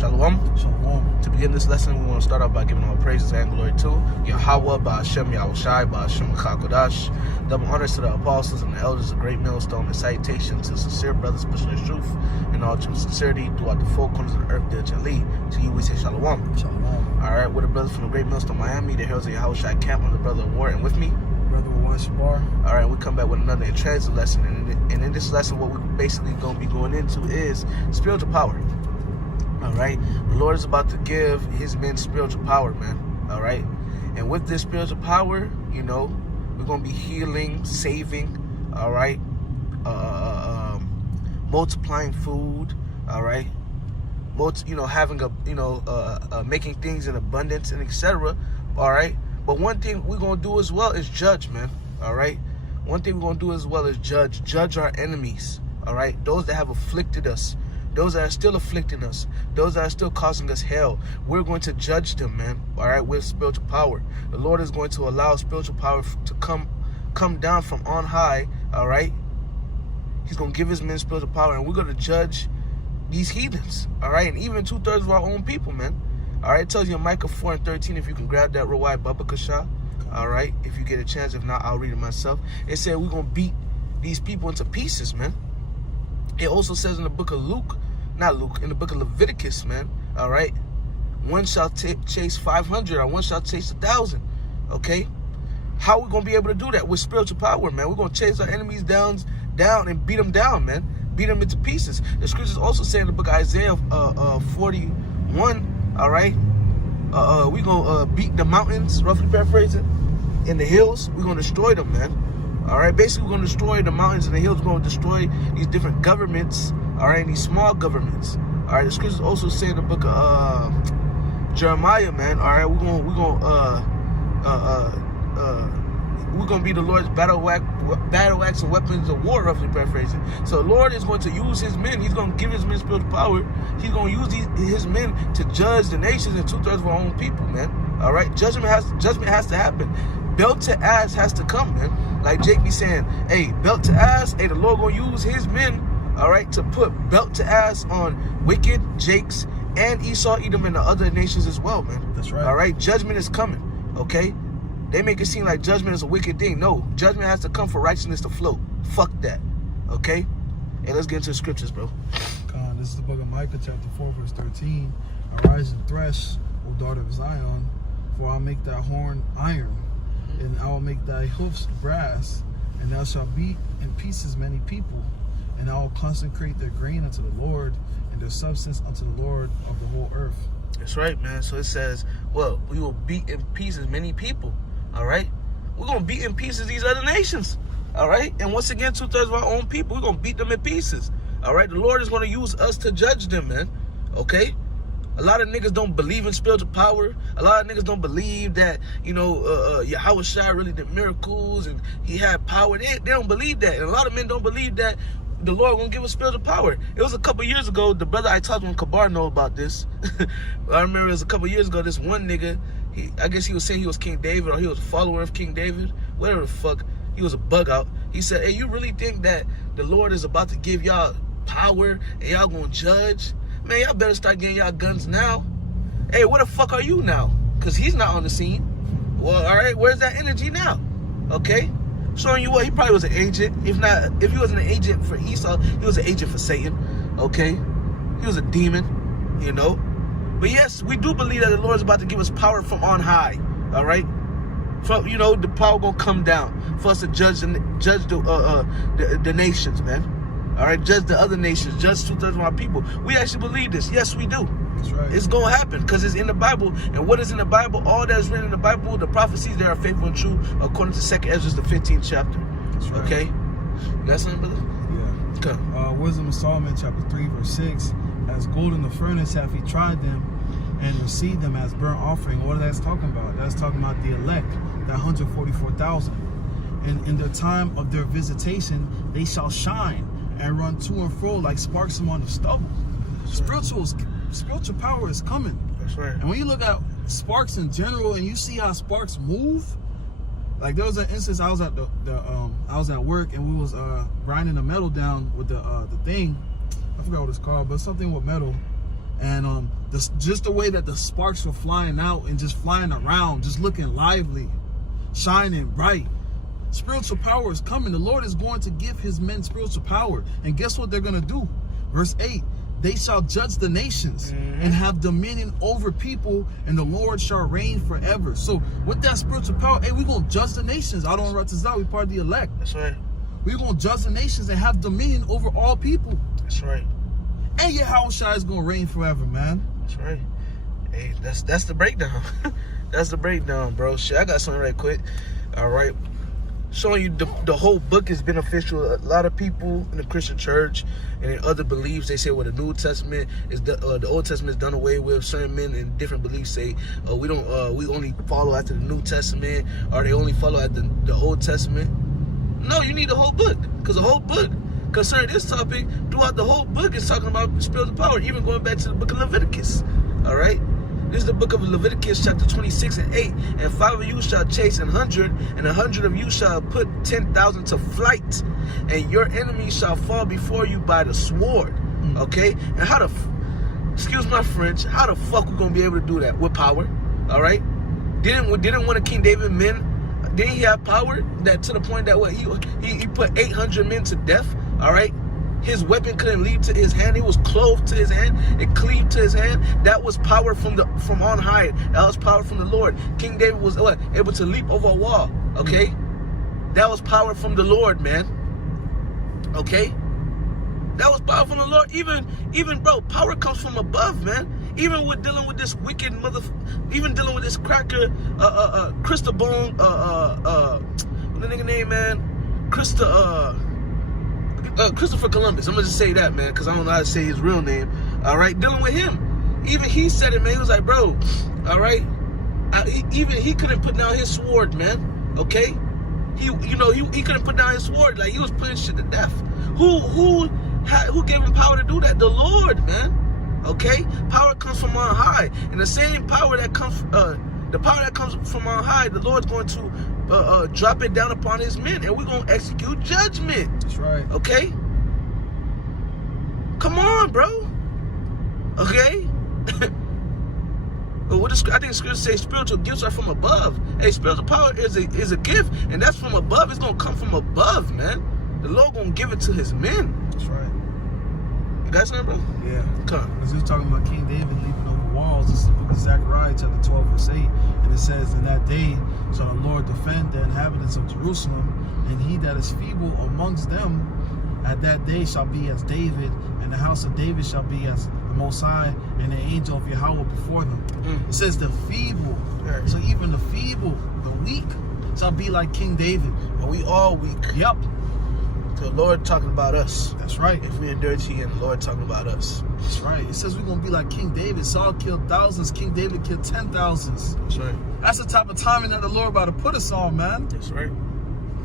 Shalom. Shalom. To begin this lesson, we want to start off by giving all praises and glory to Yahweh, Ba'ashem Yahushai, Ba'ashem Chakodash. Double honors to the apostles and the elders of Great Millstone, and salutation to sincere brothers pushing the truth in all true sincerity throughout the four corners of the earth, diligently. To you we say Shalom. Shalom. All right, we're the brothers from the Great Millstone, Miami, the Hills of Yahushai camp on the brother of war, and with me, Brother Shabar. all right, we come back with another transit lesson, and in this lesson, what we're basically going to be going into is spiritual power. All right, the Lord is about to give His men spiritual power, man. All right, and with this spiritual power, you know, we're going to be healing, saving. All right, multiplying food. All right, having making things in abundance and etc. All right. But one thing we're going to do as well is judge, man. All right? One thing we're going to do as well is judge. Judge our enemies. All right? Those that have afflicted us. Those that are still afflicting us. Those that are still causing us hell. We're going to judge them, man. All right? With spiritual power. The Lord is going to allow spiritual power to come down from on high. All right? He's going to give His men spiritual power. And we're going to judge these heathens. All right? And even 2/3 of our own people, man. All right, it tells you in Micah 4:13, if you can grab that real wide Baba Kasha. All right, if you get a chance. If not, I'll read it myself. It said we're going to beat these people into pieces, man. It also says in the book of in the book of Leviticus, man. All right, one shall chase 500, or one shall chase 1,000. Okay, how are we going to be able to do that? With spiritual power, man. We're going to chase our enemies down and beat them down, man. Beat them into pieces. The scriptures also say in the book of Isaiah 41, all right, we're going to beat the mountains, roughly paraphrasing, in the hills. We're going to destroy them, man. All right, basically we're going to destroy the mountains and the hills. We're going to destroy these different governments, all right, and these small governments. All right, the scriptures also say in the book of Jeremiah, man, all right, we're going to be the Lord's battle axe and weapons of war, roughly paraphrasing. So the Lord is going to use His men. He's going to give His men spiritual power. He's going to use His men to judge the nations and 2/3 of our own people, man. All right, judgment has to happen. Belt to ass has to come, man. Like Jake be saying, hey, belt to ass. Hey, the Lord going to use His men, all right, to put belt to ass on wicked Jakes and Esau, Edom, and the other nations as well, man. That's right. All right, judgment is coming. Okay. They make it seem like judgment is a wicked thing. No, judgment has to come for righteousness to flow. Fuck that. Okay? Hey, let's get into the scriptures, bro. This is the book of Micah, chapter 4, verse 13. Arise and thresh, O daughter of Zion, for I'll make thy horn iron, and I will make thy hoofs brass, and thou shalt beat in pieces many people, and I will consecrate their grain unto the Lord, and their substance unto the Lord of the whole earth. That's right, man. So it says, well, we will beat in pieces many people. All right, we're gonna beat in pieces these other nations. All right, and once again, 2/3 of our own people, we're gonna beat them in pieces. All right, the Lord is gonna use us to judge them, man. Okay, a lot of niggas don't believe in spiritual power. A lot of niggas don't believe that Yahweh Shai really did miracles and He had power. They don't believe that, and a lot of men don't believe that the Lord gonna give us spiritual power. It was a couple years ago. The brother I talked to in Kabar know about this. I remember it was a couple years ago. This one nigga. I guess he was saying he was King David, or he was a follower of King David, whatever the fuck. He was a bug out. He said, hey, you really think that the Lord is about to give y'all power and y'all gonna judge? Man, y'all better start getting y'all guns now. Hey, where the fuck are you now? Because he's not on the scene. Well, all right, where's that energy now? Okay? Showing you what, he probably was an agent. If he wasn't an agent for Esau, he was an agent for Satan. Okay? He was a demon, you know? But yes, we do believe that the Lord is about to give us power from on high. All right, from the power gonna come down for us to judge the nations, man. All right, judge the other nations, judge 2/3 of our people. We actually believe this. Yes, we do. That's right. It's gonna happen because it's in the Bible. And what is in the Bible? All that's written in the Bible, the prophecies that are faithful and true, according to 2nd Ezra, the 15th chapter. That's right. Okay, you got something, brother? Yeah. Okay. Wisdom of Solomon, chapter 3, verse 6. As gold in the furnace hath He tried them, and received them as burnt offering. What that's talking about? That's talking about the elect, that 144,000. And in the time of their visitation, they shall shine and run to and fro like sparks among the stubble. Spiritual power is coming. That's right. And when you look at sparks in general, and you see how sparks move, like there was an instance I was at I was at work, and we was grinding the metal down with the thing. I forgot what it's called, but something with metal. And just the way that the sparks were flying out and just flying around, just looking lively, shining bright. Spiritual power is coming. The Lord is going to give his men spiritual power. And guess what they're going to do? Verse 8, they shall judge the nations and have dominion over people, and the Lord shall reign forever. So with that spiritual power, hey, we're going to judge the nations. I don't write this out. We're part of the elect. That's right. We're going to judge the nations and have dominion over all people. That's right. And Yahushua is going to reign forever, man. That's right. Hey, that's the breakdown. That's the breakdown, bro. Shit, I got something right quick. All right. Showing you the whole book is beneficial. A lot of people in the Christian church and in other beliefs, they say, well, the New Testament is the Old Testament is done away with. Certain men in different beliefs say, we only follow after the New Testament, or they only follow at the Old Testament. No, you need the whole book, because the whole book concerning this topic, throughout the whole book, is talking about spiritual power, even going back to the book of Leviticus. All right. This is the book of Leviticus, chapter 26 and 8. And 5 of you shall chase 100, and 100 of you shall put 10,000 to flight, and your enemy shall fall before you by the sword. Okay? And how excuse my French, how the fuck we gonna be able to do that? With power. All right? Didn't one of King David's men, didn't he have power that to the point that what he put 800 men to death? All right? His weapon couldn't leap to his hand. It was clove to his hand. It cleaved to his hand. That was power from on high. That was power from the Lord. King David was able to leap over a wall. Okay, that was power from the Lord, man. Okay, that was power from the Lord. Even bro, power comes from above, man. Even with dealing with this wicked even dealing with this cracker, Christa Bone, what the nigga name, man? Christopher Columbus. I'm gonna just say that, man, because I don't know how to say his real name. All right, dealing with him, even he said it, man. He was like, bro, all right, even he couldn't put down his sword, man. Okay, he couldn't put down his sword. Like, he was putting shit to death. Who gave him power to do that? The Lord, man. Okay, power comes from on high, and the same power that comes, the power that comes from on high, the Lord's going to drop it down upon his men, and we're going to execute judgment. That's right. Okay? Come on, bro. Okay? I think scripture says spiritual gifts are from above. Hey, spiritual power is a gift, and that's from above. It's going to come from above, man. The Lord going to give it to his men. That's right. You got something, bro? Yeah. Come. Because he was talking about King David leaping over walls. This is the book of Zechariah, chapter 12, verse 8. And it says, in that day shall the Lord defend the inhabitants of Jerusalem, and he that is feeble amongst them at that day shall be as David, and the house of David shall be as the Most High, and the angel of Yahweh before them. It says the feeble. Right. So even the feeble, the weak, shall be like King David. But we all weak. Yep. The Lord talking about us. That's right. If we are dirty, and the Lord talking about us. That's right. It says we're going to be like King David. Saul killed thousands. King David killed 10,000s. That's right. That's the type of timing that the Lord about to put us on, man. That's right.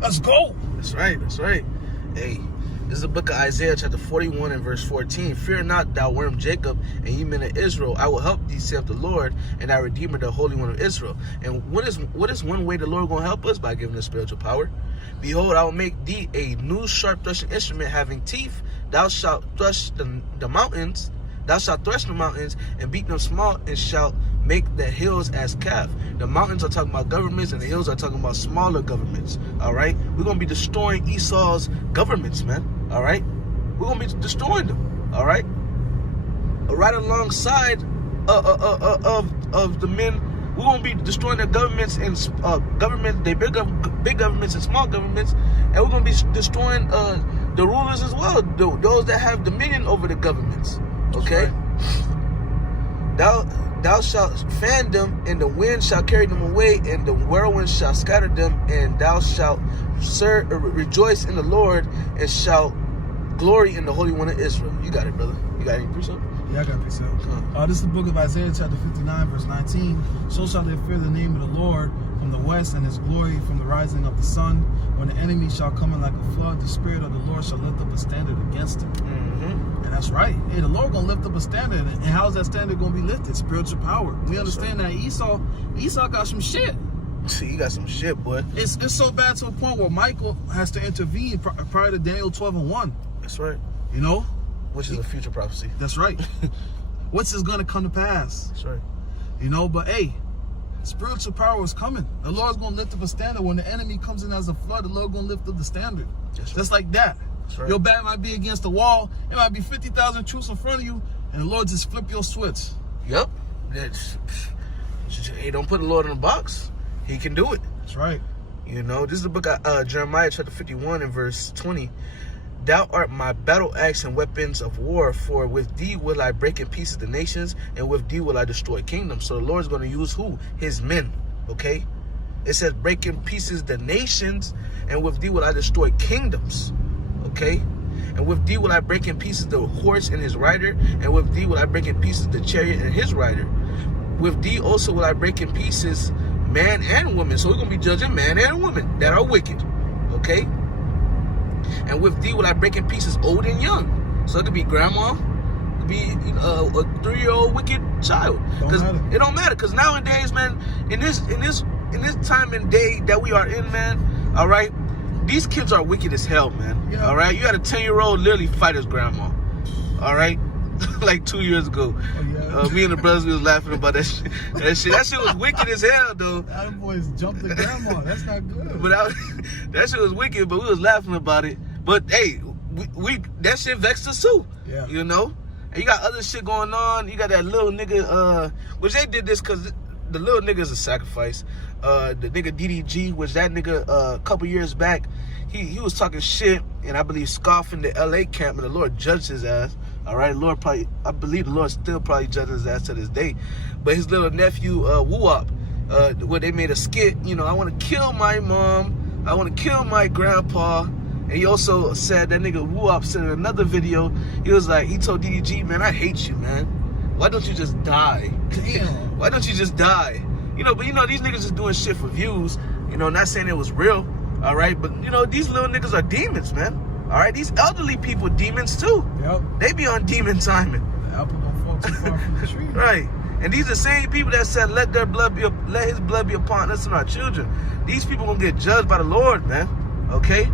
Let's go. That's right. That's right. Hey, this is the book of Isaiah, chapter 41 and verse 14. Fear not, thou worm Jacob, and ye men of Israel. I will help thee, saith the Lord, and thy Redeemer, the Holy One of Israel. And what is one way the Lord going to help us? By giving us spiritual power. Behold, I will make thee a new sharp threshing instrument having teeth. Thou shalt thresh the mountains. Thou shalt thresh the mountains and beat them small, and shalt make the hills as calf. The mountains are talking about governments, and the hills are talking about smaller governments. All right, we're gonna be destroying Esau's governments, man. All right, we're gonna be destroying them. All right, right alongside of the men. We're gonna be destroying their governments and their big governments and small governments, and we're gonna be destroying the rulers as well, those that have dominion over the governments. Okay. Right. Thou shalt fan them, and the wind shall carry them away, and the whirlwind shall scatter them, and thou shalt rejoice in the Lord, and shalt glory in the Holy One of Israel. You got it, brother. You got any precept? Yeah, I got a precept. This is the book of Isaiah, chapter 59, verse 19. So shall they fear the name of the Lord from the west, and his glory from the rising of the sun. When the enemy shall come in like a flood, the Spirit of the Lord shall lift up a standard against him. And that's right. Hey, the Lord gonna lift up a standard. And how's that standard gonna be lifted? Spiritual power. We understand that Esau got some shit. See, you got some shit, boy. It's so bad to a point where Michael has to intervene prior to Daniel 12 and 1. That's right. You know? Which is a future prophecy. That's right. what's is going to come to pass. That's right. You know, but hey, spiritual power is coming. The Lord's going to lift up a standard. When the enemy comes in as a flood, the Lord going to lift up the standard. That's right. Just like that. That's right. Your back might be against the wall. It might be 50,000 troops in front of you, and the Lord just flip your switch. Yep. Hey, don't put the Lord in a box. He can do it. That's right. You know, this is the book of Jeremiah chapter 51 and verse 20. Thou art my battle axe and weapons of war, for with thee will I break in pieces the nations, and with thee will I destroy kingdoms. So the Lord's going to use who? His men, okay? It says break in pieces the nations, and with thee will I destroy kingdoms, okay? And with thee will I break in pieces the horse and his rider, and with thee will I break in pieces the chariot and his rider. With thee also will I break in pieces man and woman. So we're going to be judging man and woman that are wicked, okay? And with thee will I break in pieces old and young. So it could be grandma, it could be a 3-year-old wicked child. Because it don't matter. Because nowadays, man, in this time and day that we are in, man, all right, these kids are wicked as hell, man. Yeah. All right, you had a 10-year-old literally fight his grandma. All right, like 2 years ago. Oh, yeah. Me and the brothers, we was laughing about that shit. That shit was wicked as hell, though. Them boys jumped the grandma. That's not good. But that shit was wicked, but we was laughing about it. But hey, we that shit vexed us too. Yeah. You know? And you got other shit going on. You got that little nigga, which they did this because the little nigga is a sacrifice. The nigga DDG, which that nigga a couple years back, he was talking shit and I believe scoffing the LA camp, and the Lord judged his ass. All right, I believe the Lord still probably judges his ass to this day. But his little nephew, Woo-Up, where they made a skit, you know, I want to kill my mom, I want to kill my grandpa. And he also said, that nigga Woo-Up said in another video, he told DDG, man, I hate you, man. Why don't you just die? Damn. Why don't you just die? You know, but you know, these niggas is doing shit for views. You know, not saying it was real, all right? But, you know, these little niggas are demons, man. All right? These elderly people demons, too. Yep. They be on demon timing. The apple don't fall too far from the tree. Right. And these are the same people that said, let his blood be upon us and our children. These people gonna get judged by the Lord, man. Okay?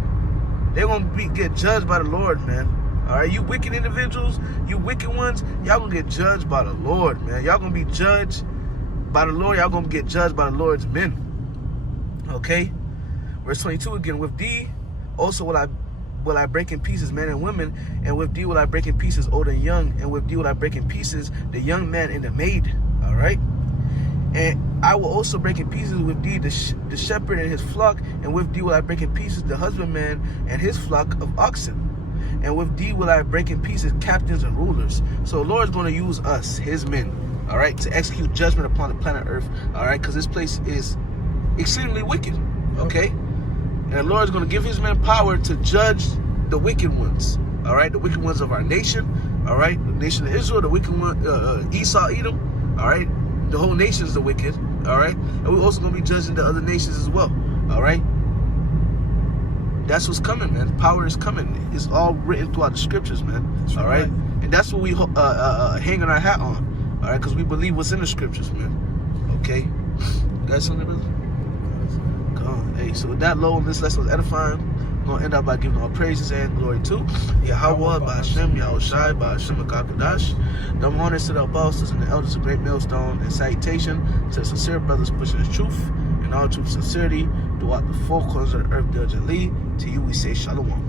They're gonna get judged by the Lord, man. All right? You wicked individuals, you wicked ones, y'all gonna get judged by the Lord, man. Y'all gonna be judged by the Lord. Y'all gonna get judged by the Lord's men. Okay? Verse 22 again. With thee also will I break in pieces men and women, and with thee will I break in pieces old and young, and with thee will I break in pieces the young man and the maid. All right? And I will also break in pieces with thee the shepherd and his flock, and with thee will I break in pieces the husbandman and his flock of oxen. And with thee will I break in pieces captains and rulers. So the Lord's going to use us, his men, all right, to execute judgment upon the planet Earth, all right, because this place is exceedingly wicked, okay? And the Lord's going to give his men power to judge the wicked ones, all right, the wicked ones of our nation, all right, the nation of Israel, the wicked one, Esau, Edom, all right, the whole nation is the wicked, all right, and we're also going to be judging the other nations as well, all right? That's what's coming, man. Power is coming. It's all written throughout the scriptures, man. That's all right? And that's what we hang our hat on, all right? Because we believe what's in the scriptures, man. Okay? You got something, brother? Come on. Hey, so with that, Lord, this lesson was edifying. I'm going to end up by giving all praises and glory to Yahweh, Ba'ashem, Yahushai, Ba'ashem, Akakadash. Dumb honors to the apostles and the elders of Great Millstone, and salutation to the sincere brothers pushing the truth and all truth sincerity throughout the four corners of the earth diligently. To you we say shalom.